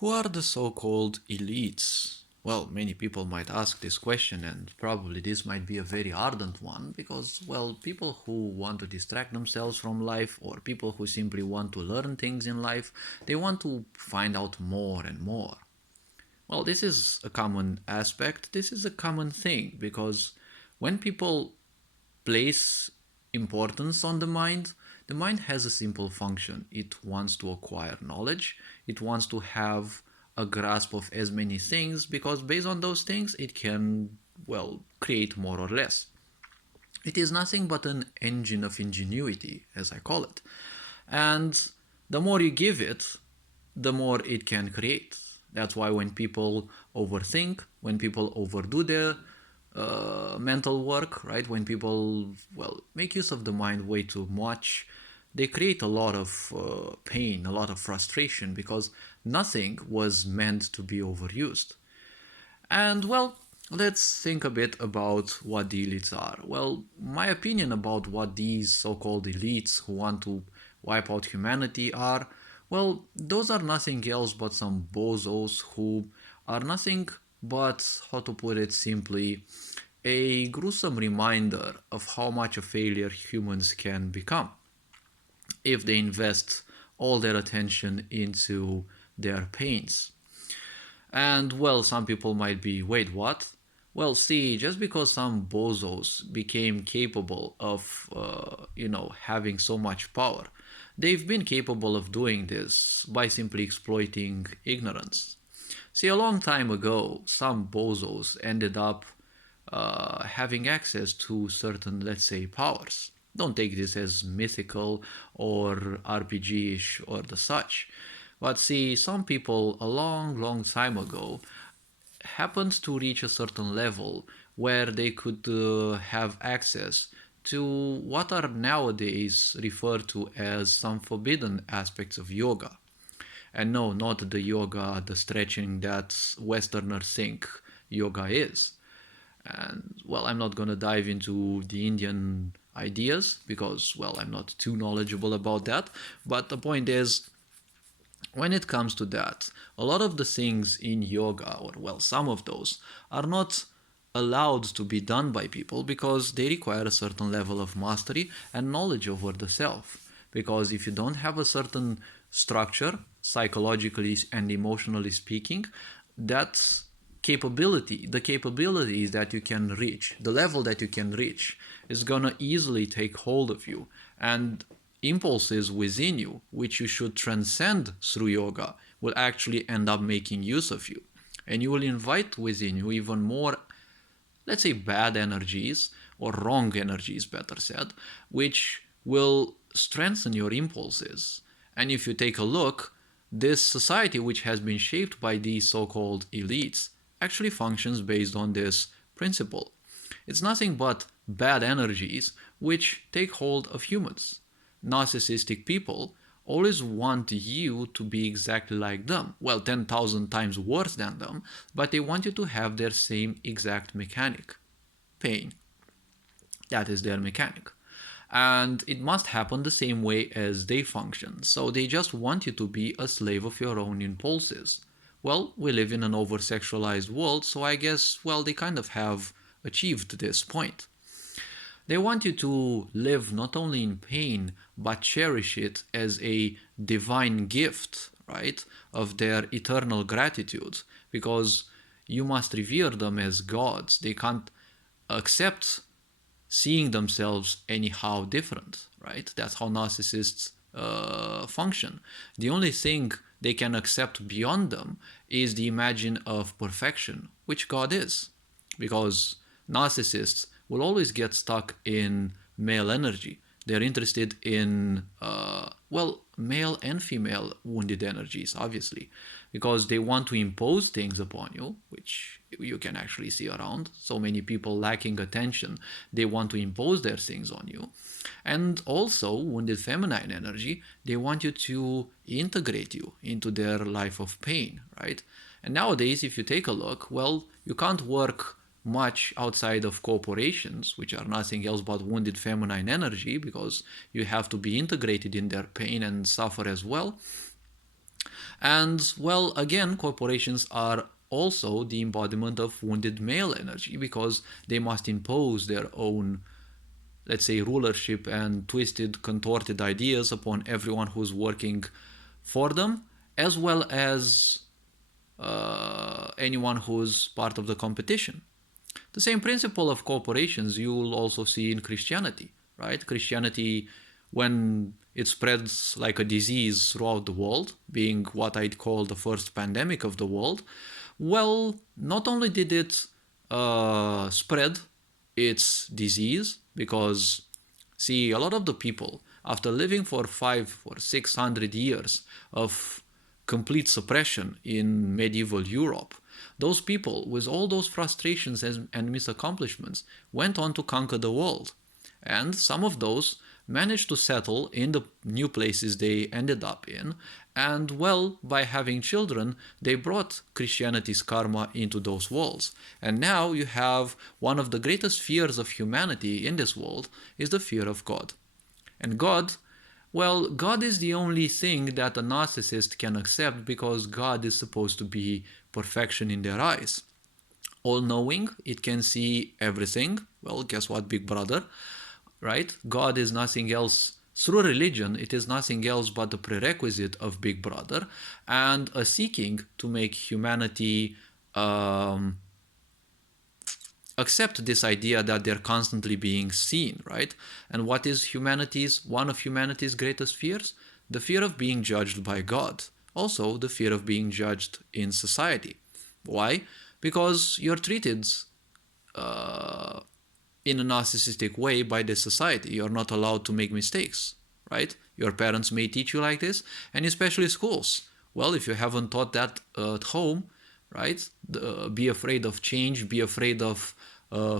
Who are the so-called elites? Well, many people might ask this question, and probably this might be a very ardent one because, well, people who want to distract themselves from life or people who simply want to learn things in life, they want to find out more and more. Well, this is a common aspect, this is a common thing because when people place importance on the mind has a simple function. It wants to acquire knowledge, it wants to have a grasp of as many things because based on those things it can, well, create more or less. It is nothing but an engine of ingenuity, as I call it. And the more you give it, the more it can create. That's why when people overthink, when people overdo their mental work, right? When people, well, make use of the mind way too much, they create a lot of pain, a lot of frustration because nothing was meant to be overused. And well, let's think a bit about what the elites are. Well, my opinion about what these so-called elites who want to wipe out humanity are, well, those are nothing else but some bozos who are nothing but, how to put it simply, a gruesome reminder of how much a failure humans can become if they invest all their attention into their pains. And well, some people might be, wait, what? Well, see, just because some bozos became capable of, having so much power, they've been capable of doing this by simply exploiting ignorance. See, a long time ago, some bozos ended up having access to certain, let's say, powers. Don't take this as mythical or RPG-ish or the such. But see, some people a long, long time ago happened to reach a certain level where they could have access to what are nowadays referred to as some forbidden aspects of yoga. And no, not the yoga, the stretching that Westerners think yoga is. And well, I'm not going to dive into the Indian ideas because, well, I'm not too knowledgeable about that. But the point is, when it comes to that, a lot of the things in yoga, or well, some of those, are not allowed to be done by people because they require a certain level of mastery and knowledge over the self. Because if you don't have a certain structure, psychologically and emotionally speaking, that capability, the capabilities that you can reach, the level that you can reach, is gonna easily take hold of you. And impulses within you, which you should transcend through yoga, will actually end up making use of you. And you will invite within you even more, let's say, bad energies, or wrong energies, better said, which will strengthen your impulses. And if you take a look, this society, which has been shaped by these so-called elites, actually functions based on this principle. It's nothing but bad energies which take hold of humans. Narcissistic people always want you to be exactly like them. Well, 10,000 times worse than them, but they want you to have their same exact mechanic. Pain. That is their mechanic. And it must happen the same way as they function. So they just want you to be a slave of your own impulses. Well, we live in an over-sexualized world, so I guess, well, they kind of have achieved this point. They want you to live not only in pain, but cherish it as a divine gift, right, of their eternal gratitude, because you must revere them as gods. They can't accept seeing themselves anyhow different, right? That's how narcissists function. The only thing they can accept beyond them is the imagine of perfection, which God is, because narcissists will always get stuck in male energy. They're interested in, male and female wounded energies, obviously, because they want to impose things upon you, which you can actually see around. So many people lacking attention, they want to impose their things on you. And also, wounded feminine energy, they want you to integrate you into their life of pain, right? And nowadays, if you take a look, well, you can't work much outside of corporations, which are nothing else but wounded feminine energy, because you have to be integrated in their pain and suffer as well. And well, again, corporations are also the embodiment of wounded male energy because they must impose their own, let's say, rulership and twisted, contorted ideas upon everyone who's working for them, as well as anyone who's part of the competition. The same principle of corporations you will also see in Christianity, right? Christianity, when it spreads like a disease throughout the world, being what I'd call the first pandemic of the world, well, not only did it spread its disease, because see, a lot of the people, after living for 500 or 600 years of complete suppression in medieval Europe, those people, with all those frustrations and misaccomplishments, went on to conquer the world. And some of those managed to settle in the new places they ended up in. And well, by having children, they brought Christianity's karma into those walls. And now you have one of the greatest fears of humanity in this world is the fear of God. And God, well, God is the only thing that a narcissist can accept because God is supposed to be perfection in their eyes. All knowing, it can see everything. Well, guess what, Big Brother? Right? God is nothing else. Through religion, it is nothing else but the prerequisite of Big Brother and a seeking to make humanity accept this idea that they're constantly being seen, right? And what is one of humanity's greatest fears? The fear of being judged by God. Also, the fear of being judged in society. Why? Because you're treated in a narcissistic way by the society. You're not allowed to make mistakes, right? Your parents may teach you like this, and especially schools. Well, if you haven't taught that at home, right? Be afraid of change, be afraid of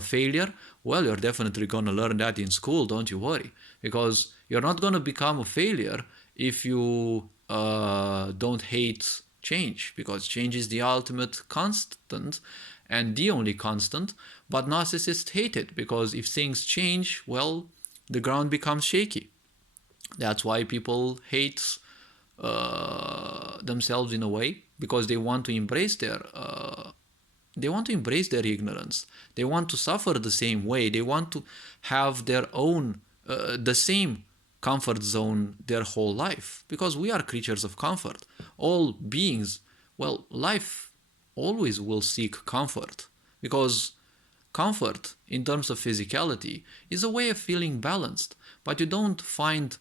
failure. Well, you're definitely going to learn that in school, don't you worry. Because you're not going to become a failure if you don't hate change, because change is the ultimate constant and the only constant. But narcissists hate it because if things change, well, the ground becomes shaky. That's why people hate themselves in a way, because they want to embrace their ignorance. They want to suffer the same way. They want to have their own the same comfort zone their whole life, because we are creatures of comfort. All beings, well, life always will seek comfort, because comfort in terms of physicality is a way of feeling balanced, but you don't find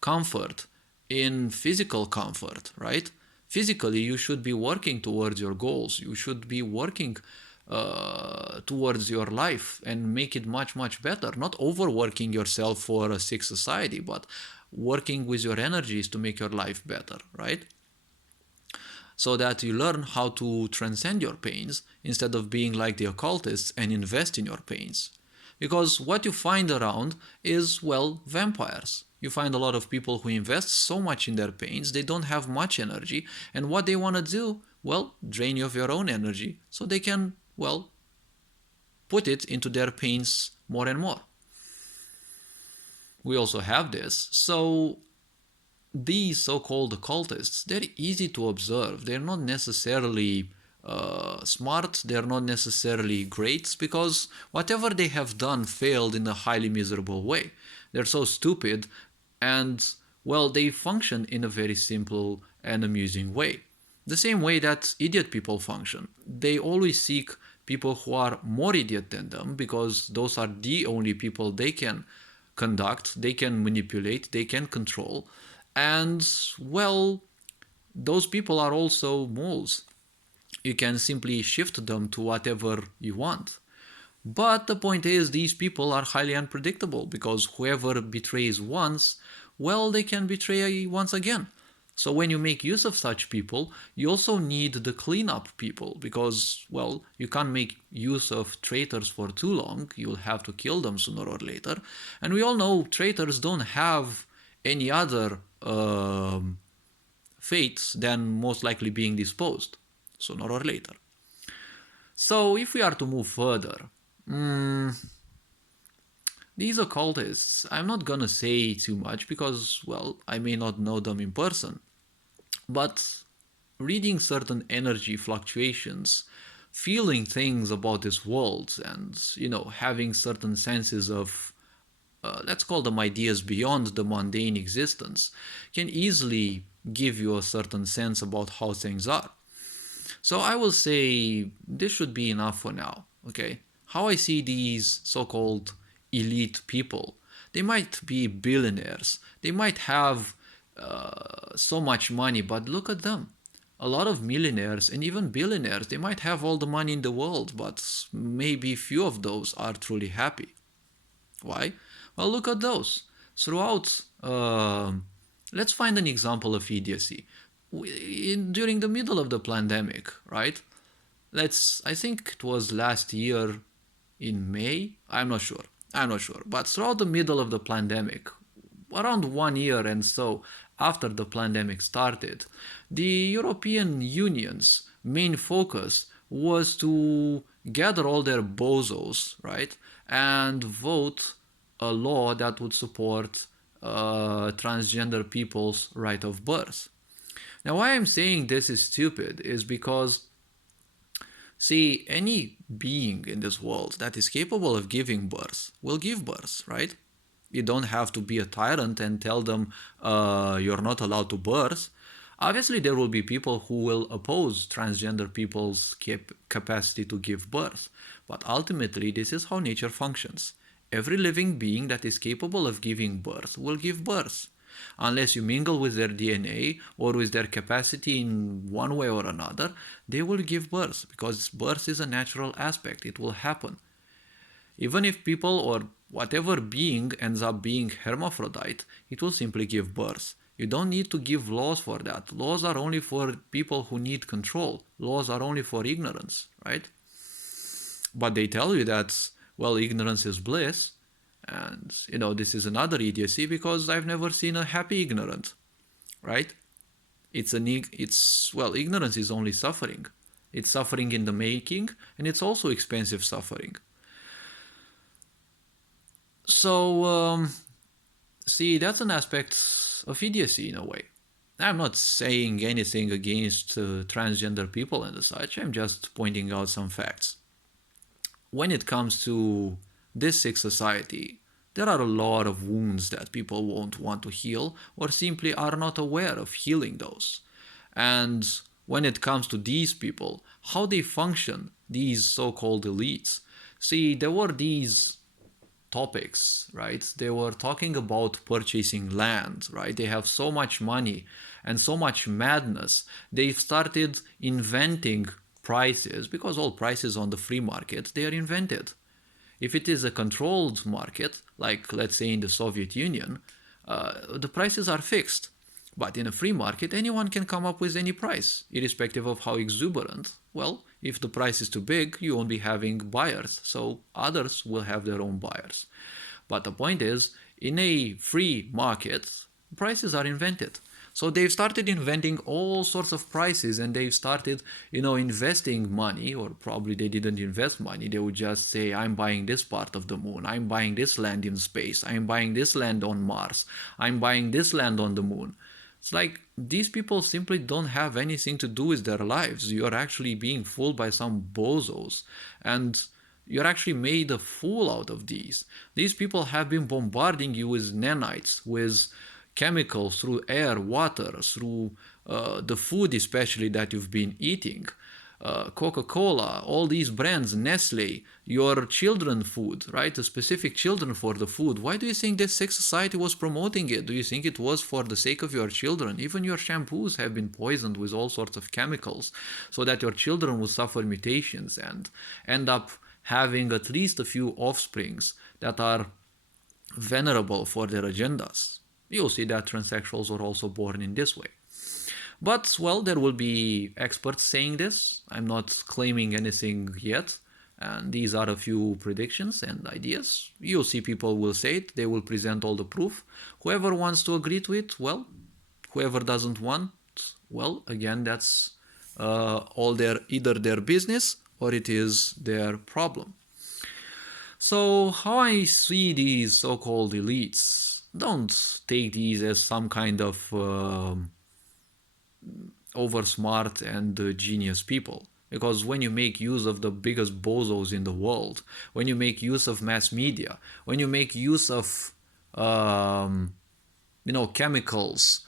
comfort in physical comfort, right? Physically, you should be working towards your goals. You should be working towards your life and make it much, much better. Not overworking yourself for a sick society, but working with your energies to make your life better, right? So that you learn how to transcend your pains instead of being like the occultists and invest in your pains. Because what you find around is, well, vampires. You find a lot of people who invest so much in their pains, they don't have much energy, and what they want to do, well, drain you of your own energy so they can, well, put it into their pains more and more. We also have this. So these so-called occultists, they're easy to observe. They're not necessarily smart, they're not necessarily great, because whatever they have done failed in a highly miserable way. They're so stupid, and well, they function in a very simple and amusing way. The same way that idiot people function. They always seek people who are more idiot than them, because those are the only people they can conduct, they can manipulate, they can control. And well, those people are also moles. You can simply shift them to whatever you want. But the point is, these people are highly unpredictable, because whoever betrays once, well, they can betray once again. So when you make use of such people, you also need the cleanup people, because, well, you can't make use of traitors for too long. You'll have to kill them sooner or later. And we all know traitors don't have any other fates than most likely being disposed sooner or later. So if we are to move further, these occultists, I'm not gonna say too much because, well, I may not know them in person, but reading certain energy fluctuations, feeling things about this world, and having certain senses of let's call them ideas beyond the mundane existence, can easily give you a certain sense about how things are. So I will say this should be enough for now. Okay, how I see these so-called elite people, they might be billionaires, they might have so much money, but look at them. A lot of millionaires and even billionaires, they might have all the money in the world, but maybe few of those are truly happy. Why? Well, look at those. Throughout, let's find an example of idiocy. During the middle of the pandemic, right? I think it was last year in May. I'm not sure. But throughout the middle of the pandemic, around 1 year and so after the pandemic started, the European Union's main focus was to gather all their bozos, right, and vote a law that would support transgender people's right of birth. Now, why I'm saying this is stupid is because, see, any being in this world that is capable of giving birth will give birth, right? You don't have to be a tyrant and tell them you're not allowed to birth. Obviously, there will be people who will oppose transgender people's capacity to give birth, but ultimately, this is how nature functions. Every living being that is capable of giving birth will give birth. Unless you mingle with their DNA or with their capacity in one way or another, they will give birth because birth is a natural aspect. It will happen. Even if people or whatever being ends up being hermaphrodite, it will simply give birth. You don't need to give laws for that. Laws are only for people who need control. Laws are only for ignorance, right? But they tell you that, well, ignorance is bliss. And, this is another idiocy because I've never seen a happy ignorant, right? Ignorance is only suffering. It's suffering in the making, and it's also expensive suffering. So, see, that's an aspect of idiocy in a way. I'm not saying anything against transgender people and such, I'm just pointing out some facts. When it comes to this sick society, there are a lot of wounds that people won't want to heal or simply are not aware of healing those. And when it comes to these people, how they function, these so-called elites, see, there were these topics, right? They were talking about purchasing land, right? They have so much money and so much madness. They've started inventing prices because all prices on the free market, they are invented. If it is a controlled market, like let's say in the Soviet Union, the prices are fixed. But in a free market, anyone can come up with any price, irrespective of how exuberant. Well, if the price is too big, you won't be having buyers, so others will have their own buyers. But the point is, in a free market, prices are invented. So they've started inventing all sorts of prices and they've started, investing money, or probably they didn't invest money. They would just say, I'm buying this part of the moon. I'm buying this land in space. I'm buying this land on Mars. I'm buying this land on the moon. It's like these people simply don't have anything to do with their lives. You're actually being fooled by some bozos. And you're actually made a fool out of these. These people have been bombarding you with nanites, with chemicals through air, water, through the food especially that you've been eating. Coca-Cola, all these brands, Nestle, your children food, right? The specific children for the food. Why do you think this sick society was promoting it? Do you think it was for the sake of your children? Even your shampoos have been poisoned with all sorts of chemicals so that your children will suffer mutations and end up having at least a few offsprings that are venerable for their agendas. You'll see that transsexuals are also born in this way. But, well, there will be experts saying this. I'm not claiming anything yet. And these are a few predictions and ideas. You'll see people will say it. They will present all the proof. Whoever wants to agree to it, well. Whoever doesn't want, well, again, that's either their business or it is their problem. So how I see these so-called elites, don't take these as some kind of over smart and genius people. Because when you make use of the biggest bozos in the world, when you make use of mass media, when you make use of um, chemicals,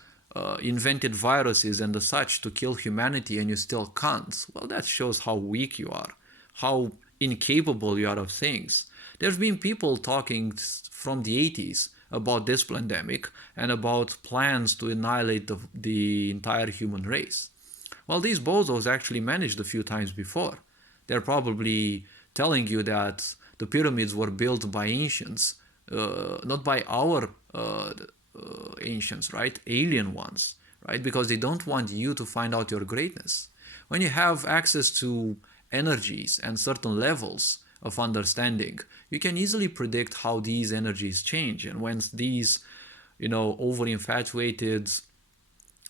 invented viruses and the such to kill humanity, and you still can't, well, that shows how weak you are, how incapable you are of things. There's been people talking from the 80s about this pandemic and about plans to annihilate the entire human race. Well, these bozos actually managed a few times before. They're probably telling you that the pyramids were built by ancients, not by our ancients, right? Alien ones, right? Because they don't want you to find out your greatness. When you have access to energies and certain levels of understanding, you can easily predict how these energies change. And when these, over infatuated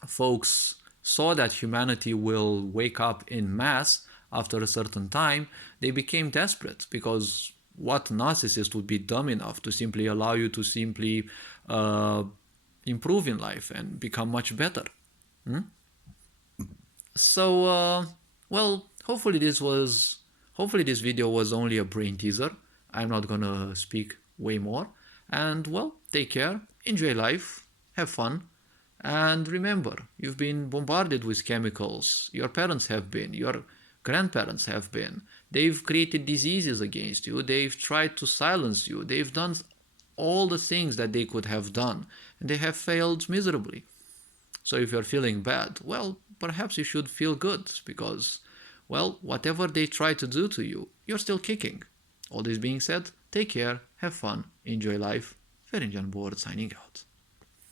folks saw that humanity will wake up in mass after a certain time, they became desperate because what narcissist would be dumb enough to simply allow you to simply uh, improve in life and become much better? So, well, hopefully this video was only a brain teaser. I'm not gonna speak way more. And well, take care, enjoy life, have fun, and remember, you've been bombarded with chemicals. Your parents have been, your grandparents have been. They've created diseases against you. They've tried to silence you. They've done all the things that they could have done, and they have failed miserably. So if you're feeling bad, well, perhaps you should feel good because, well, whatever they try to do to you, you're still kicking. All this being said, take care, have fun, enjoy life. Ferencan Board signing out.